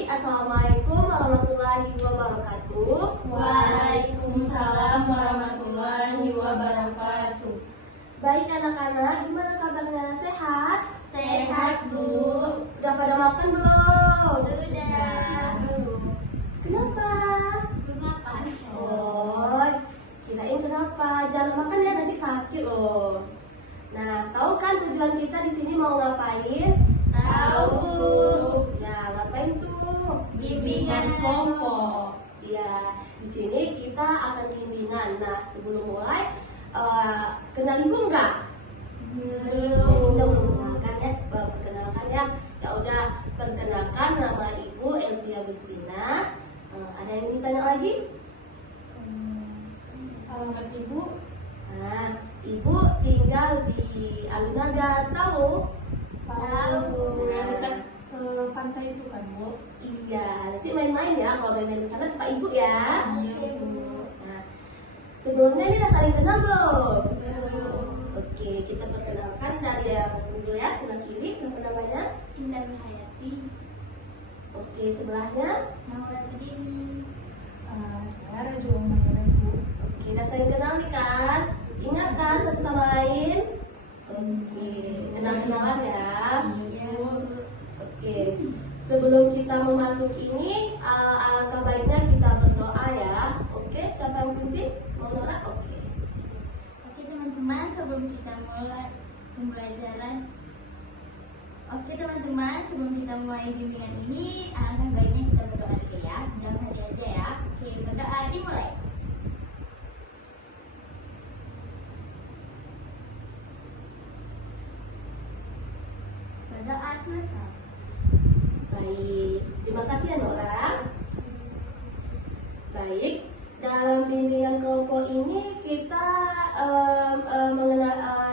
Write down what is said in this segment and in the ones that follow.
Baik, assalamualaikum warahmatullahi wabarakatuh. Waalaikumsalam warahmatullahi wabarakatuh. Baik anak-anak, gimana kabarnya? Sehat? Sehat, Bu. Udah pada makan belum? Sudah. Kenapa? Kenapa? Oh, kirain kenapa? Jangan makan ya, nanti sakit loh. Nah, tahu kan tujuan kita di sini mau ngapain? Tahu. Ya, ngapain tuh? Bimbingan kelompok. Ya, di sini kita akan bimbingan. Nah, sebelum mulai, kenal ibu enggak? Belum. Perkenalkan ya. Ya udah, perkenalkan nama ibu Elvia Agustina. Ada yang ditanya lagi? Alamat Ibu? Nah, ibu tinggal di Alunaga, tahu? Tahu. Yang dekat ke pantai itu kan, Bu? Iya, nanti main-main ya. Kalau main-main di sana tempat ibu ya. Iya, Bu. Nah, sebelumnya ini udah saling kenal belum? Belum. Oke, kita perkenalkan dari yang dulu ya, sebelah kiri, siapa namanya? Intan Hayati. Oke, sebelahnya. Naura Terdini. Saya Rajo Mayra, Bu. Oke, udah saling kenal nih kan? Ingat kan satu sama lain? Oke, kenal-kenalan ya. Iya. Oke, sebelum kita memasuki ini, alangkah baiknya kita berdoa ya. Oke, siapa yang pimpin? Mau Nora? Oke. Oke teman-teman, sebelum kita mulai pembelajaran, sebelum kita mulai bimbingan ini, alangkah baiknya kita berdoa dulu ya, dalam hati aja ya. Oke, berdoa dimulai. Berdoa selesai. Baik, terima kasih ya Nora. Baik, dalam bimbingan kelompok ini kita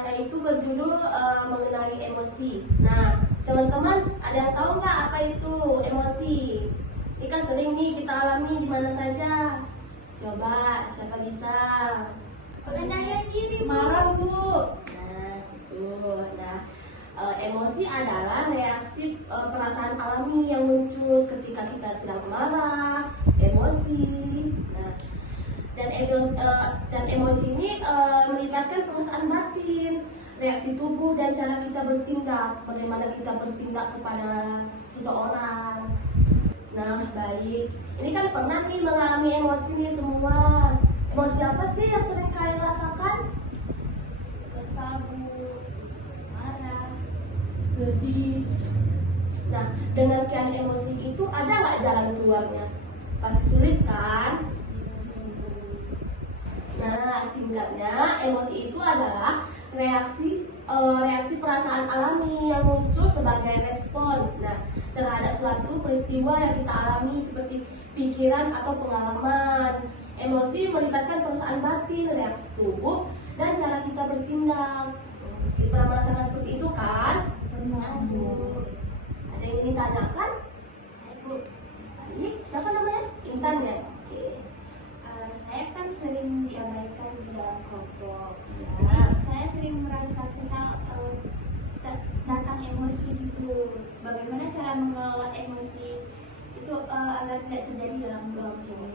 yaitu berjudul mengenali emosi. Nah, teman-teman ada yang tahu nggak apa itu emosi? Ini kan sering nih kita alami di mana saja. Coba, siapa bisa? Pengendalian diri, Bu. Marah, Bu. Nah, betul. Nah, emosi adalah reaksi perasaan alami yang muncul ketika kita sedang marah, emosi. Nah, dan emosi ini melibatkan perasaan batin, reaksi tubuh dan cara kita bertindak, bagaimana kita bertindak kepada seseorang. Nah, baik. Ini kan pernah nih mengalami emosi nih semua. Emosi apa sih yang sering kalian rasakan? Kesal, Bu. Marah. Sedih. Nah, dengan kian emosi itu ada nggak jalan keluarnya? Pasti sulit kan? Nah, singkatnya emosi itu adalah reaksi perasaan alami yang muncul sebagai respon terhadap suatu peristiwa yang kita alami seperti pikiran atau pengalaman. Emosi melibatkan perasaan batin, reaksi tubuh, dan cara kita bertindak. Kita pernah merasakan seperti itu kan? Pernah, Bu. Ada yang ingin ditanyakan? Bu, Baik, siapa namanya? Intan ya? Oke. saya kan sering diabaikan di dalam kelompok. Ya. Saya sering merasa kesal, datang emosi gitu. Bagaimana cara mengelola emosi itu agar tidak terjadi dalam kelompok?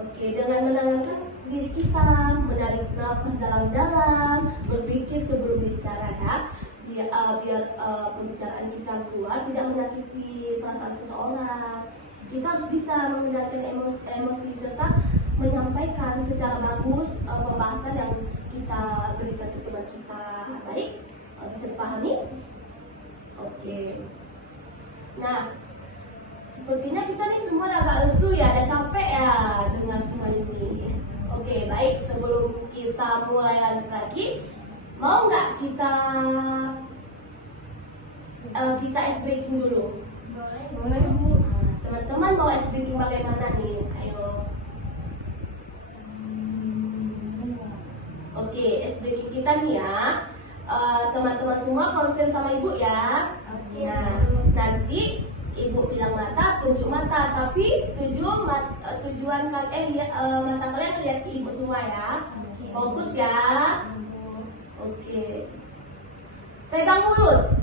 Oke, dengan menenangkan diri kita, menarik nafas dalam-dalam, berpikir sebelum bicara ya, biar pembicaraan kita keluar tidak menyakiti perasaan seseorang. Kita harus bisa mengendalikan emosi serta menyampaikan secara bagus pembahasan yang kita berikan ke teman kita. Baik, bisa dipahami? Oke. Nah, sepertinya kita nih semua udah agak lesu ya, udah capek ya dengar semua ini. Oke, baik. Sebelum kita mulai lanjut lagi, mau nggak kita ice breaking dulu? Boleh, Bu. Nah, teman-teman mau ice breaking bagaimana nih? Ayo. Oke, ice breaking kita nih ya. Teman-teman semua konsen sama ibu ya. Oke. Nah, nanti ibu bilang mata, tunjuk mata, tapi tujuan mata kalian lihat ke ibu semua ya. Oke. Fokus ya. Bu. Oke. Pegang mulut.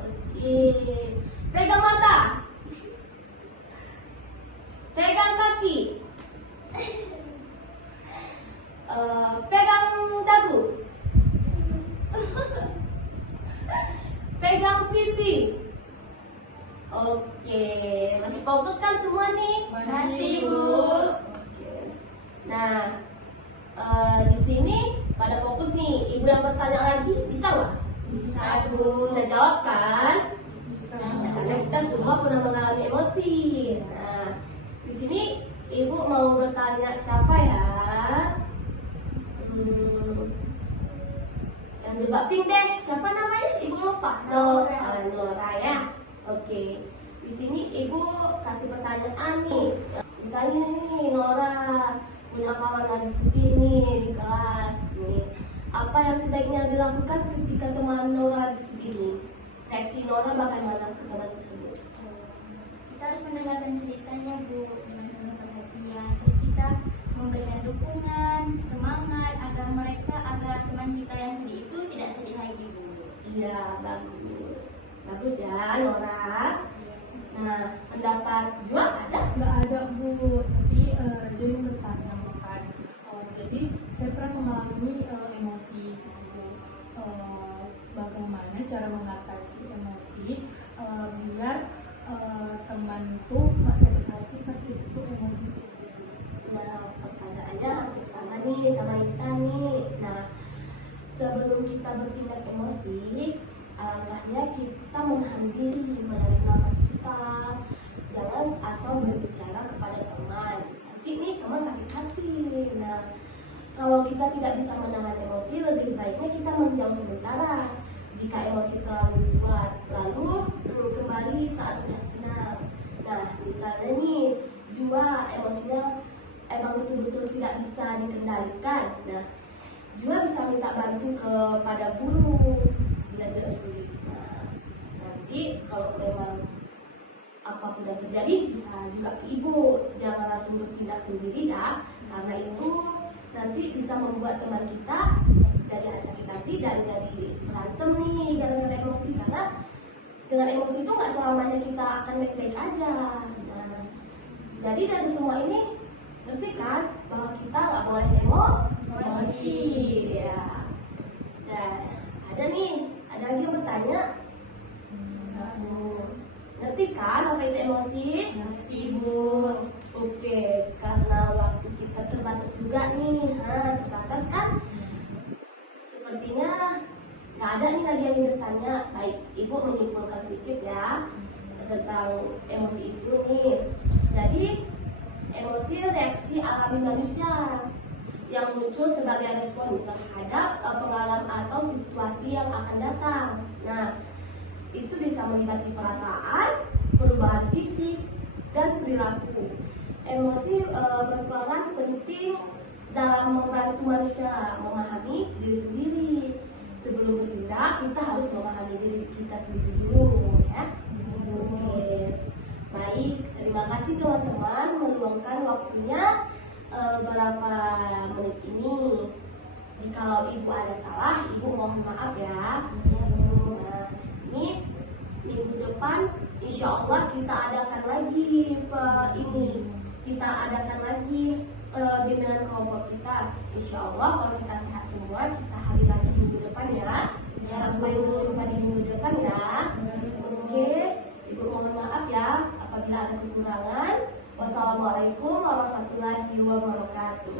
Oke. Pegang mata. kaki. Pegang dagu. Pegang pipi. Oke, masih fokus kan semua nih? Masih, Bu. Oke. Nah, di sini pada fokus nih. Ibu yang bertanya lagi, bisa nggak? Bisa, Bu. Bisa jawab kan? Bisa. Karena kita semua pernah mengalami emosi. Nah, di sini ibu mau bertanya siapa ya? Yang jebak pink deh. Siapa namanya? Ibu lupa. Nora ya. Oke. Di sini ibu kasih pertanyaan nih. Misalnya nih Nora punya kawan lagi sedih nih di kelas nih. Apa yang sebaiknya dilakukan ketika teman Nora lagi sedih nih? Reaksi Nora bagaimana ke teman tersebut? Kita harus mendengarkan ceritanya, Bu, dengan penuh perhatian. Terus kita memberikan dukungan, semangat agar teman kita yang sedih itu tidak sedih lagi, Bu. Iya, bagus. Bagus ya, Nora. Nah, pendapat Jua ada? Nggak ada, Bu, tapi jadi bertanya kan. Jadi saya pernah mengalami emosi gitu. Bagaimana cara mengatasi emosi biar teman tuh nggak sakit hati pas itu emosi gitu. Nah, pertanyaannya hampir sama nih sama kita nih. Nah, sebelum kita bertindak emosi, alangkahnya kita menahan diri, menarik nafas kita. Jangan asal berbicara kepada teman. Nanti nih teman sakit hati. Nah, kalau kita tidak bisa menahan emosi, lebih baiknya kita menjauh sementara. Jika emosi terlalu kuat, lalu kembali saat sudah tenang. Nah, misalnya nih, Jua emosinya emang betul-betul tidak bisa dikendalikan. Nah, Jua bisa minta bantu kepada guru bila tidak sulit. Nah, nanti kalau memang apapun yang terjadi bisa juga ke ibu. Jangan langsung bertindak sendiri ya, karena itu nanti bisa membuat teman kita jadi sakit hati dan jadi berantem nih gara-gara emosi. Karena dengan emosi itu nggak selamanya kita akan baik-baik aja. Nah, jadi dari semua ini ngerti kan bahwa kita nggak boleh emosi ya. Nah, ada lagi yang bertanya. Ngerti kan apa itu emosi? Ngerti, Bu. Oke, karena waktu kita terbatas juga nih, terbatas kan? Sepertinya nggak ada nih lagi yang bertanya. Baik, ibu menyimpulkan sedikit ya tentang emosi itu nih. Jadi emosi reaksi alami manusia yang muncul sebagai respon terhadap pengalaman atau situasi yang akan datang. Nah, itu bisa melibatkan perasaan, perubahan fisik, dan perilaku. Emosi berperan penting dalam membantu manusia memahami diri sendiri. Sebelum bertindak, kita harus memahami diri kita sendiri dulu, ya. Oke, baik. Terima kasih teman-teman meluangkan waktunya berapa menit ini. Jikalau ibu ada salah, ibu mohon maaf ya. Nah, ini minggu depan insya Allah kita adakan lagi kita adakan lagi bimbingan kelompok kita. Insya Allah kalau kita sehat semua, kita hadir lagi minggu depan ya. Sampai berjumpa di minggu depan ya. Oke, ibu mohon maaf ya apabila ada kekurangan. Wassalamualaikum warahmatullahi wabarakatuh.